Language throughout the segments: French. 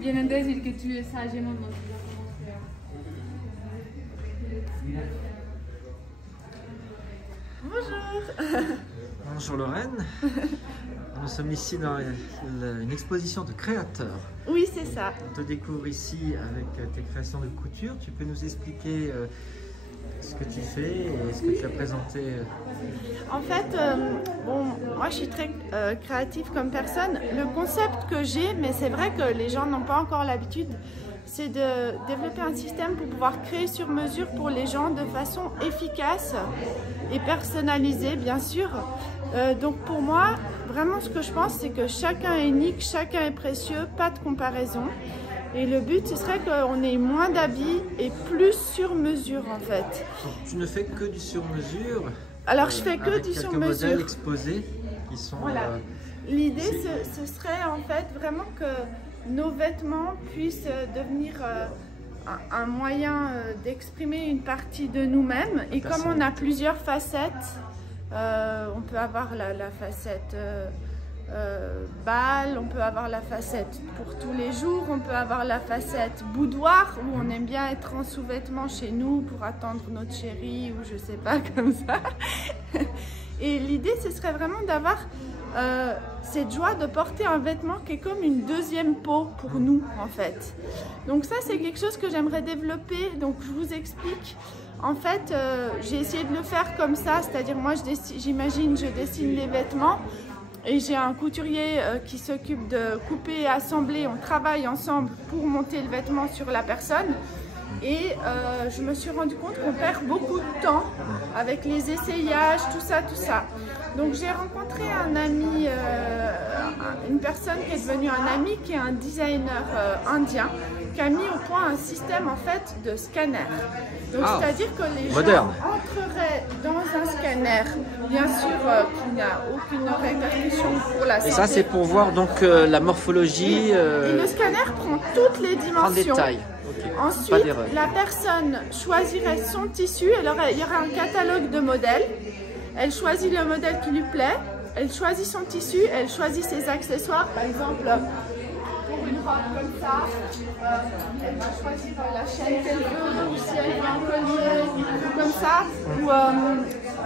Viene a decir que tu es sage, non? Bonjour. Bonjour Lorraine. Nous sommes ici dans une exposition de créateurs. Oui, c'est ça. On te découvre ici avec tes créations de couture. Tu peux nous expliquer ce que tu fais et ce que tu as présenté? En fait, bon, moi je suis très créative comme personne. Le concept que j'ai, mais c'est vrai que les gens n'ont pas encore l'habitude, c'est de développer un système pour pouvoir créer sur mesure pour les gens de façon efficace et personnalisée, bien sûr. Donc pour moi, vraiment ce que je pense, c'est que chacun est unique, chacun est précieux, pas de comparaison. Et le but, ce serait qu'on ait moins d'habits et plus sur mesure en fait. Donc, tu ne fais que du sur mesure? Alors je fais que du sur mesure. Avec quelques modèles exposés qui sont... Voilà. L'idée, ce serait en fait vraiment que nos vêtements puissent devenir un moyen d'exprimer une partie de nous-mêmes. Et comme on a plusieurs facettes, on peut avoir la facette bal, on peut avoir la facette pour tous les jours, on peut avoir la facette boudoir où on aime bien être en sous-vêtements chez nous pour attendre notre chérie ou je sais pas, comme ça. Et l'idée, ce serait vraiment d'avoir cette joie de porter un vêtement qui est comme une deuxième peau pour nous en fait. Donc ça, c'est quelque chose que j'aimerais développer. Donc je vous explique. En fait, j'ai essayé de le faire comme ça, c'est-à-dire moi, j'imagine, je dessine les vêtements et j'ai un couturier qui s'occupe de couper et assembler. On travaille ensemble pour monter le vêtement sur la personne. Et je me suis rendu compte qu'on perd beaucoup de temps avec les essayages, tout ça. Donc j'ai rencontré un ami, une personne qui est devenue un ami, qui est un designer indien, qui a mis au point un système en fait de scanner. Donc c'est-à-dire que les gens entreraient dans un scanner, bien sûr qui n'a aucune répercussion pour la santé. Et ça c'est pour voir donc la morphologie. Et le scanner prend toutes les dimensions. Prend des tailles. Ensuite, la personne choisirait son tissu. Alors, il y aura un catalogue de modèles. Elle choisit le modèle qui lui plaît. Elle choisit son tissu. Elle choisit ses accessoires. Par exemple, pour une robe comme ça, elle va choisir la chaîne qu'elle veut. Ou si elle veut un collier, comme ça. Ou,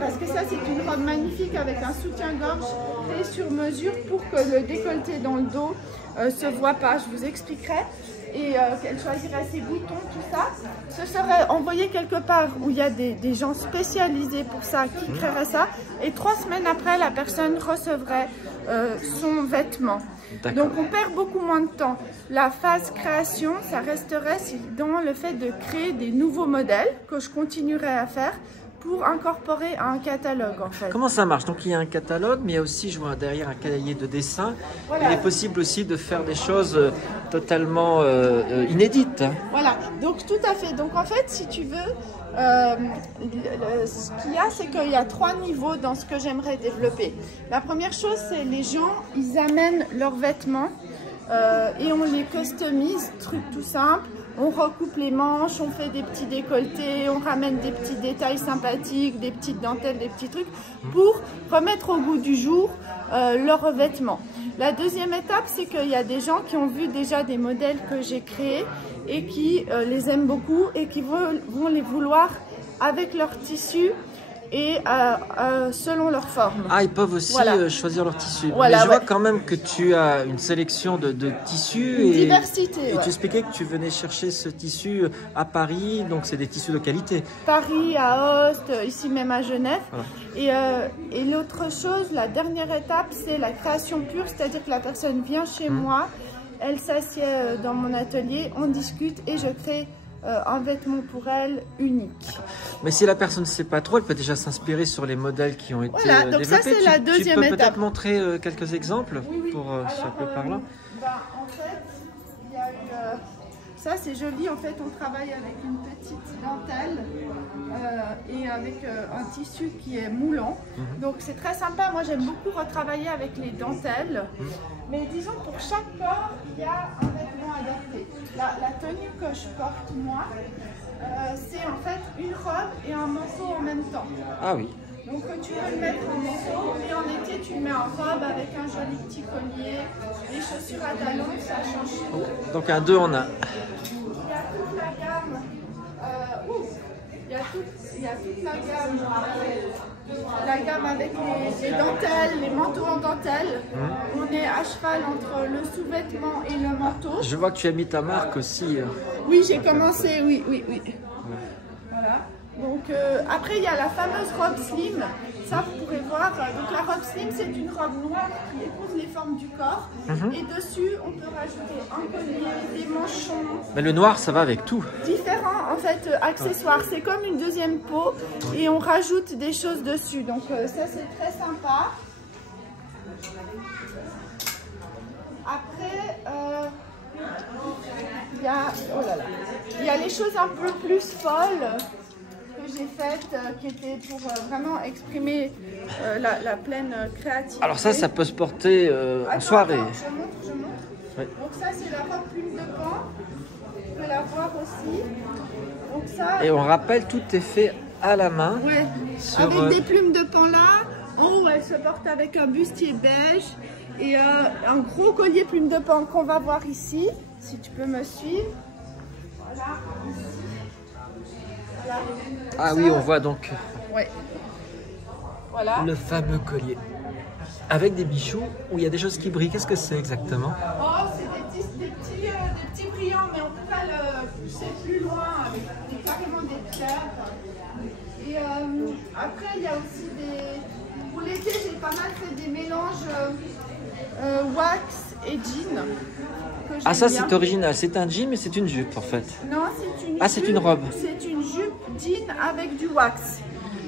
parce que ça, c'est une robe magnifique avec un soutien-gorge fait sur mesure pour que le décolleté dans le dos se voit pas. Je vous expliquerai. Et qu'elle choisirait ses boutons, tout ça. Ce serait envoyé quelque part où il y a des gens spécialisés pour ça qui créeraient ça. Et 3 semaines après, la personne recevrait son vêtement. Donc on perd beaucoup moins de temps. La phase création, ça resterait dans le fait de créer des nouveaux modèles que je continuerai à faire pour incorporer un catalogue en fait. Comment ça marche? Donc il y a un catalogue, mais il y a aussi, je vois derrière, un cahier de dessin. Voilà. Il est possible aussi de faire des choses totalement inédites. Voilà, donc tout à fait. Donc en fait, si tu veux, ce qu'il y a, c'est qu'il y a 3 niveaux dans ce que j'aimerais développer. La première chose, c'est les gens, ils amènent leurs vêtements et on les customise, truc tout simple. On recoupe les manches, on fait des petits décolletés, on ramène des petits détails sympathiques, des petites dentelles, des petits trucs pour remettre au goût du jour leurs vêtements. La deuxième étape, c'est qu'il y a des gens qui ont vu déjà des modèles que j'ai créés et qui les aiment beaucoup et qui vont les vouloir avec leur tissu et selon leur forme. Ah, ils peuvent aussi choisir leur tissu. Voilà, mais je vois quand même que tu as une sélection de tissus. Une diversité. Et tu expliquais que tu venais chercher ce tissu à Paris, donc c'est des tissus de qualité. Paris, à Host, ici même à Genève. Voilà. Et l'autre chose, la dernière étape, c'est la création pure, c'est-à-dire que la personne vient chez moi, elle s'assied dans mon atelier, on discute et je crée un vêtement pour elle unique. Mais si la personne ne sait pas trop, elle peut déjà s'inspirer sur les modèles qui ont été développés. Donc ça c'est la deuxième étape. Tu peux peut-être montrer quelques exemples pour ce peu parlant. En fait, il y a eu... ça c'est joli, en fait on travaille avec une petite dentelle et avec un tissu qui est moulant. Donc c'est très sympa, moi j'aime beaucoup retravailler avec les dentelles. Mais disons pour chaque corps, il y a un vêtement adapté. La tenue que je porte moi, c'est en fait une robe et un manteau en même temps. Ah oui. Donc tu peux le mettre en manteau et en été tu le mets en robe avec un joli petit collier, les chaussures à talons, ça change tout. Donc un 2 en 1. Il y a toute la gamme, il y a toute la gamme avec les dentelles, les manteaux en dentelle. On est à cheval entre le sous-vêtement et le manteau. Je vois que tu as mis ta marque aussi. Oui, j'ai commencé, oui. Voilà. Donc après il y a la fameuse robe slim, ça vous pourrez voir. Donc la robe slim c'est une robe noire qui épouse les formes du corps et dessus on peut rajouter un collier, des manchons. Mais le noir ça va avec tout. Différents en fait accessoires, c'est comme une deuxième peau et on rajoute des choses dessus. Donc ça c'est très sympa. Après il y a les choses un peu plus folles que j'ai faites qui étaient pour vraiment exprimer la pleine créativité. Alors ça peut se porter en soirée. Je montre. Oui. Donc ça c'est la robe plume de pan. On peut la voir aussi. Donc ça, et on rappelle, tout est fait à la main. Ouais. Avec des plumes de pan là. En haut elle se porte avec un bustier beige et un gros collier plume de pan qu'on va voir ici. Si tu peux me suivre. Voilà. Ah ça, oui, on voit donc voilà. Le fameux collier. Avec des bijoux où il y a des choses qui brillent. Qu'est-ce que c'est exactement? Oh, c'est des petits brillants, mais on peut pas le pousser plus loin avec carrément des pierres. Et après, il y a aussi des... Pour l'été, j'ai pas mal fait des mélanges wax et jean. Ah ça c'est original, c'est un jean mais c'est une jupe en fait. Non, c'est une jupe. Ah c'est une robe. C'est une jupe jean avec du wax.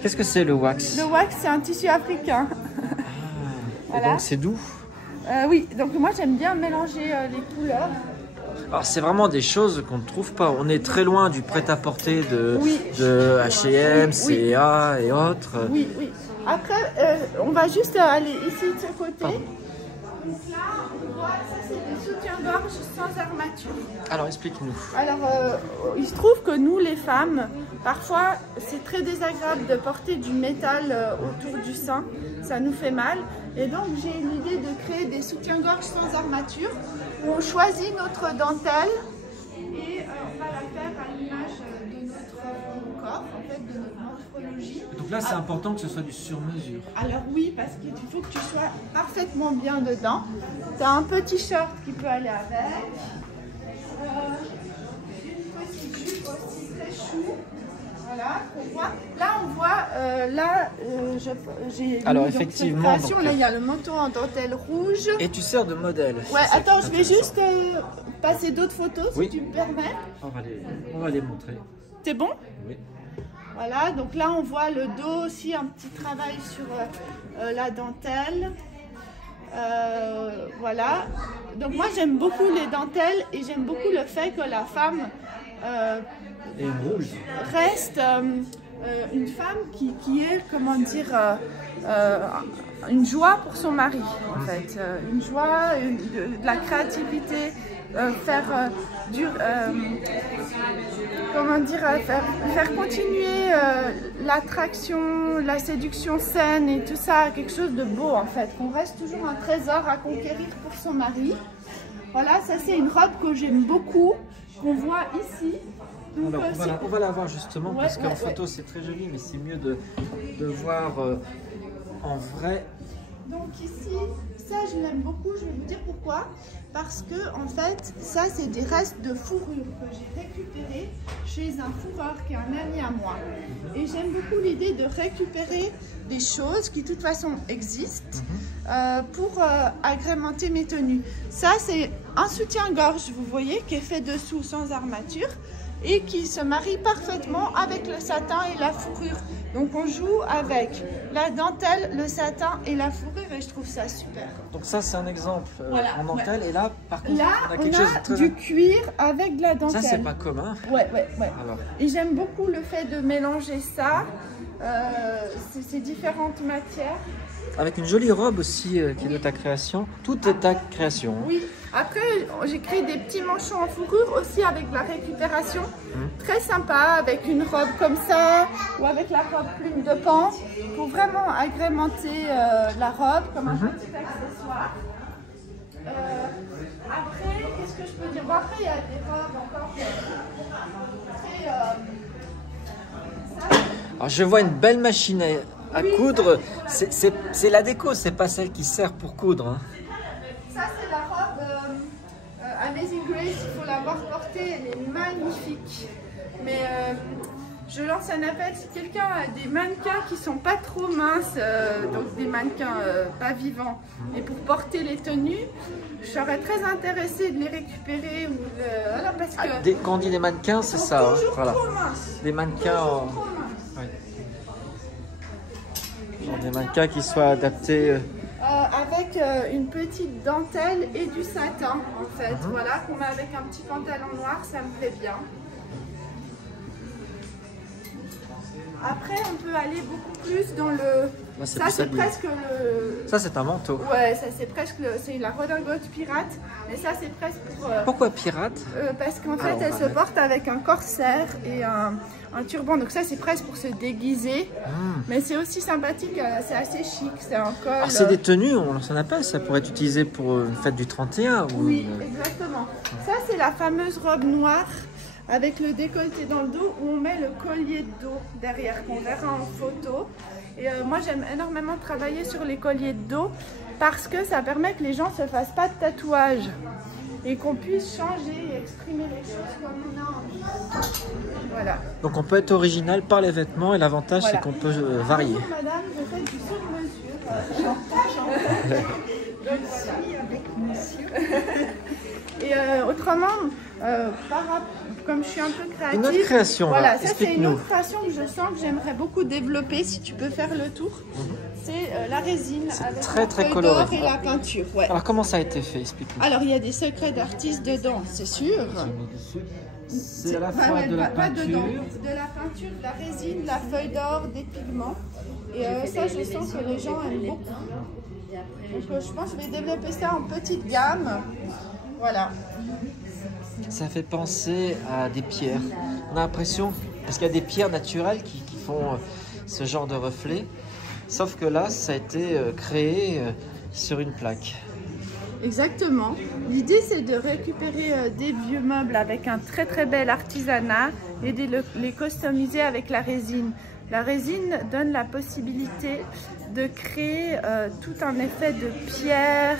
Qu'est-ce que c'est le wax? Le wax c'est un tissu africain. Ah, voilà. Et donc c'est doux? Oui, donc moi j'aime bien mélanger les couleurs. Alors c'est vraiment des choses qu'on ne trouve pas. On est très loin du prêt-à-porter de H&M, C&A et autres. Oui. Après, on va juste aller ici de ce côté. Pardon. Donc là, on voit, ça c'est des soutiens-gorge sans armature. Alors explique-nous. Alors, il se trouve que nous les femmes, parfois c'est très désagréable de porter du métal autour du sein, ça nous fait mal. Et donc j'ai l'idée de créer des soutiens-gorge sans armature où on choisit notre dentelle et on va la faire à l'image de notre corps, en fait, de notre morphologie. Donc là c'est important que ce soit du sur-mesure. Alors oui, parce qu'il faut que tu sois parfaitement bien dedans. Tu as un petit short qui peut aller avec. Une petite jupe aussi très chou. Voilà, qu'on voit. Là on voit, j'ai alors mis effectivement, donc, là il y a le manteau en dentelle rouge. Et tu sers de modèle. Ouais, attends, je vais juste passer d'autres photos si tu me permets. On va les montrer. C'est bon? Oui. Voilà, donc là on voit le dos aussi, un petit travail sur la dentelle. Voilà, donc moi j'aime beaucoup les dentelles et j'aime beaucoup le fait que la femme reste une femme qui est, comment dire, une joie pour son mari en fait, une joie, de la créativité, faire comment dire, faire continuer l'attraction, la séduction saine et tout ça, quelque chose de beau en fait, qu'on reste toujours un trésor à conquérir pour son mari. Voilà, ça c'est une robe que j'aime beaucoup, qu'on voit ici. Donc, alors, on va la voir justement, parce qu'en photo c'est très joli, mais c'est mieux de voir en vrai. Donc ici, ça je l'aime beaucoup, je vais vous dire pourquoi. Parce que en fait, ça c'est des restes de fourrure que j'ai récupérés chez un fourreur qui est un ami à moi. Et j'aime beaucoup l'idée de récupérer des choses qui de toute façon existent pour agrémenter mes tenues. Ça c'est un soutien-gorge, vous voyez, qui est fait dessous sans armature et qui se marie parfaitement avec le satin et la fourrure. Donc on joue avec la dentelle, le satin et la fourrure et je trouve ça super. Donc ça c'est un exemple voilà, en dentelle et là par contre là, on a quelque chose de très... du cuir avec de la dentelle. Ça c'est pas commun. Ouais. Alors. Et j'aime beaucoup le fait de mélanger ça ces différentes matières. Avec une jolie robe aussi qui est de ta création. Tout est ta création. Oui. Après, j'ai créé des petits manchons en fourrure aussi avec de la récupération. Très sympa, avec une robe comme ça ou avec la robe plume de pan pour vraiment agrémenter la robe comme un petit accessoire. Après, qu'est-ce que je peux dire? Bon, après, il y a des robes encore très... Alors, je vois une belle machine à coudre. C'est la déco, c'est pas celle qui sert pour coudre. Hein. Ça, c'est la robe Amazing Grace, il faut l'avoir portée, elle est magnifique. Mais je lance un appel, si quelqu'un a des mannequins qui sont pas trop minces, donc des mannequins pas vivants, mais pour porter les tenues, je serais très intéressée de les récupérer. Ou alors parce que Quand on dit des mannequins, c'est ça. Hein, voilà. trop minces. Des mannequins Trop minces. Genre des mannequins qui soient adaptés. Avec une petite dentelle et du satin en fait, voilà, qu'on met avec un petit pantalon noir, ça me plaît bien. Après on peut aller beaucoup plus dans le... Là, ça c'est presque le... Ça c'est un manteau. Ouais, ça c'est presque c'est la redingote pirate, mais ça c'est presque pour... Pourquoi pirate? Parce qu'en fait elle se porte avec un corsaire et un turban, donc ça c'est presque pour se déguiser, mais c'est aussi sympathique, c'est assez chic, c'est un col... Alors c'est des tenues, on s'en appelle, ça pourrait être utilisé pour une fête du 31 ou... Oui, exactement. Ça c'est la fameuse robe noire avec le décolleté dans le dos où on met le collier de dos derrière qu'on verra en photo. Et moi j'aime énormément travailler sur les colliers de dos parce que ça permet que les gens ne se fassent pas de tatouage et qu'on puisse changer et exprimer les choses comme on a envie. Voilà. Donc on peut être original par les vêtements et l'avantage c'est qu'on peut varier. Bonjour madame, je fais du sur-mesure. Donc voilà. Avec monsieur. Et autrement, comme je suis un peu créative, une autre création, voilà, ça c'est une explique-nous. autre création que je sens que j'aimerais beaucoup développer, si tu peux faire le tour. C'est la résine avec très, la très feuille coloré. d'or et la peinture. Ouais. Alors comment ça a été fait? Explique-nous. Alors il y a des secrets d'artistes dedans, c'est sûr. C'est à la fois de la Pas peinture. dedans, de la peinture, de la résine, de la feuille d'or, des pigments. Et ça, je sens que les gens aiment beaucoup. Donc je pense que je vais développer ça en petite gamme. Voilà. Ça fait penser à des pierres. On a l'impression, parce qu'il y a des pierres naturelles qui font ce genre de reflet, sauf que là, ça a été créé sur une plaque. Exactement. L'idée, c'est de récupérer des vieux meubles avec un très très bel artisanat et de les customiser avec la résine. La résine donne la possibilité de créer tout un effet de pierre,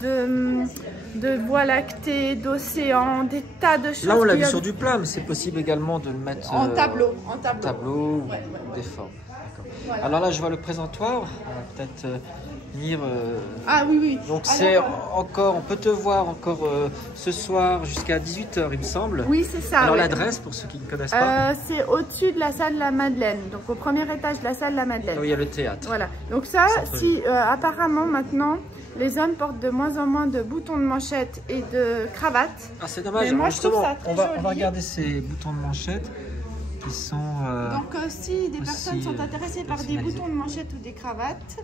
de voie lactée, d'océan, des tas de choses. Là, on l'a vu sur du plat, mais c'est possible également de le mettre en tableau. Tableau ou des formes. Voilà. Alors là, je vois le présentoir. On va peut-être venir. Ah oui, oui. Donc c'est encore, on peut te voir encore ce soir jusqu'à 18h, il me semble. Oui, c'est ça. Alors l'adresse, pour ceux qui ne connaissent pas. C'est au-dessus de la salle de la Madeleine, donc au premier étage de la salle de la Madeleine. Là où il y a le théâtre. Voilà. Donc ça, si apparemment maintenant, les hommes portent de moins en moins de boutons de manchette et de cravates. Ah, c'est dommage. Moi, justement, on va regarder ces boutons de manchette qui sont. Donc si des personnes sont intéressées par des boutons de manchette ou des cravates,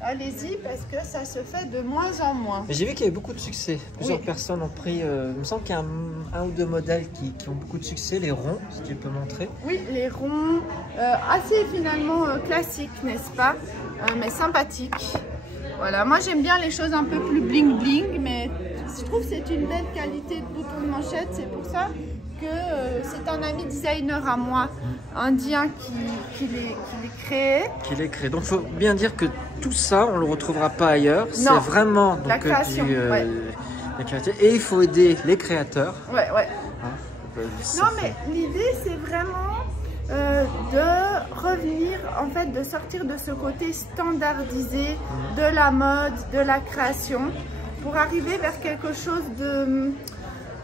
allez-y parce que ça se fait de moins en moins. J'ai vu qu'il y avait beaucoup de succès. Plusieurs personnes ont pris. Il me semble qu'il y a un ou deux modèles qui ont beaucoup de succès. Les ronds, si tu peux montrer. Oui, les ronds, assez finalement classiques, n'est-ce pas, mais sympathiques. Voilà, moi j'aime bien les choses un peu plus bling bling, mais je trouve que c'est une belle qualité de bouton de manchette. C'est pour ça que c'est un ami designer à moi, indien, qui les créé. Donc il faut bien dire que tout ça, on ne le retrouvera pas ailleurs. C'est vraiment donc, la création. la création. Et il faut aider les créateurs. Ouais. Hein, non, mais l'idée c'est vraiment de revenir, en fait, de sortir de ce côté standardisé de la mode, de la création, pour arriver vers quelque chose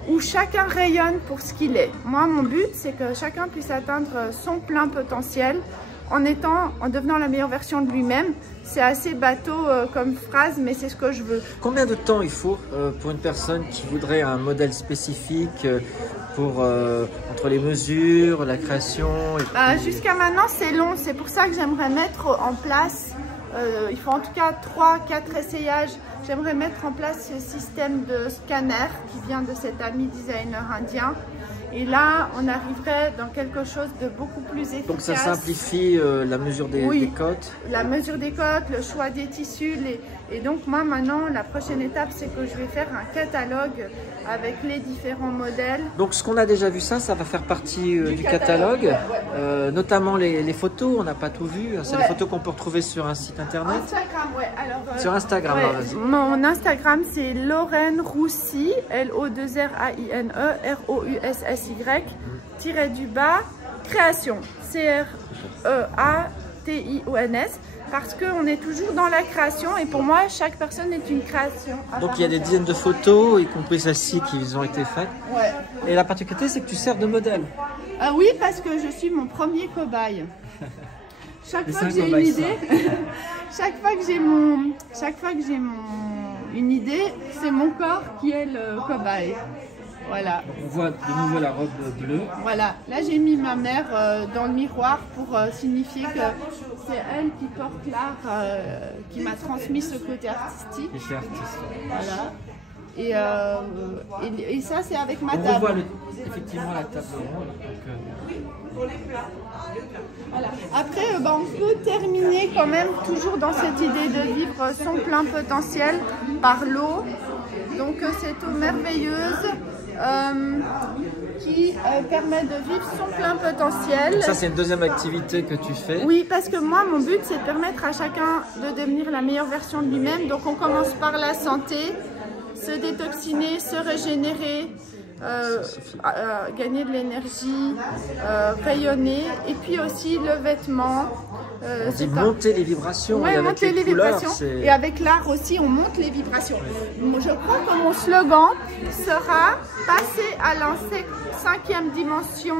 où chacun rayonne pour ce qu'il est. Moi, mon but, c'est que chacun puisse atteindre son plein potentiel en devenant la meilleure version de lui-même. C'est assez bateau comme phrase, mais c'est ce que je veux. Combien de temps il faut pour une personne qui voudrait un modèle spécifique pour entre les mesures, la création et puis... Jusqu'à maintenant, c'est long. C'est pour ça que j'aimerais mettre en place, il faut en tout cas 3-4 essayages. J'aimerais mettre en place ce système de scanner qui vient de cet ami designer indien. Et là, on arriverait dans quelque chose de beaucoup plus efficace. Donc ça simplifie la mesure des côtes. La mesure des côtes, le choix des tissus. Et donc moi maintenant, la prochaine étape, c'est que je vais faire un catalogue avec les différents modèles. Donc ce qu'on a déjà vu ça va faire partie du catalogue. Notamment les photos, on n'a pas tout vu. C'est les photos qu'on peut retrouver sur un site internet. Instagram, Alors, sur Instagram, vas-y. Mon Instagram, c'est Lorraine Roussy, L-O-2-R-A-I-N-E, R-O-U-S-S-Y, tiré-du-bas, création, C-R-E-A-T-I-O-N-S, parce qu'on est toujours dans la création et pour moi, chaque personne est une création. Donc il y a des dizaines de photos, y compris celles-ci qui ont été faites. Ouais. Et la particularité, c'est que tu sers de modèle. Oui, parce que je suis mon premier cobaye. Chaque fois que j'ai une idée, chaque fois que j'ai une idée, c'est mon corps qui est le cobaye. Voilà. Donc on voit de nouveau la robe bleue. Voilà. Là, j'ai mis ma mère dans le miroir pour signifier que c'est elle qui porte l'art, qui m'a transmis ce côté artistique. Et c'est artiste. Voilà. Et ça, c'est avec ma table. On revoit effectivement la table ronde. Voilà. Après, on peut terminer quand même toujours dans cette idée de vivre son plein potentiel par l'eau. Donc cette eau merveilleuse qui permet de vivre son plein potentiel. Donc ça, c'est une deuxième activité que tu fais. Oui, parce que moi, mon but, c'est de permettre à chacun de devenir la meilleure version de lui-même. Donc on commence par la santé, se détoxiner, se régénérer, gagner de l'énergie, rayonner, et puis aussi le vêtement. On dit monter les vibrations. Oui, monter les vibrations. Et avec l'art aussi, on monte les vibrations. Je crois que mon slogan sera « Passer à la 5e dimension,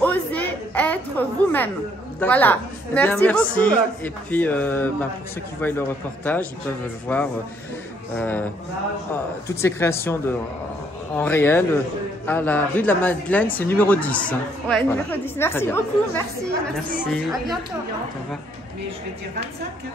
oser être vous-même ». Voilà, merci beaucoup. Et puis, pour ceux qui voient le reportage, ils peuvent le voir, toutes ces créations en réel, à la rue de la Madeleine, c'est numéro 10. Hein. Ouais, voilà. Numéro 10. Merci beaucoup, merci. Merci. À bientôt. Au revoir. Mais je vais dire 25. Hein.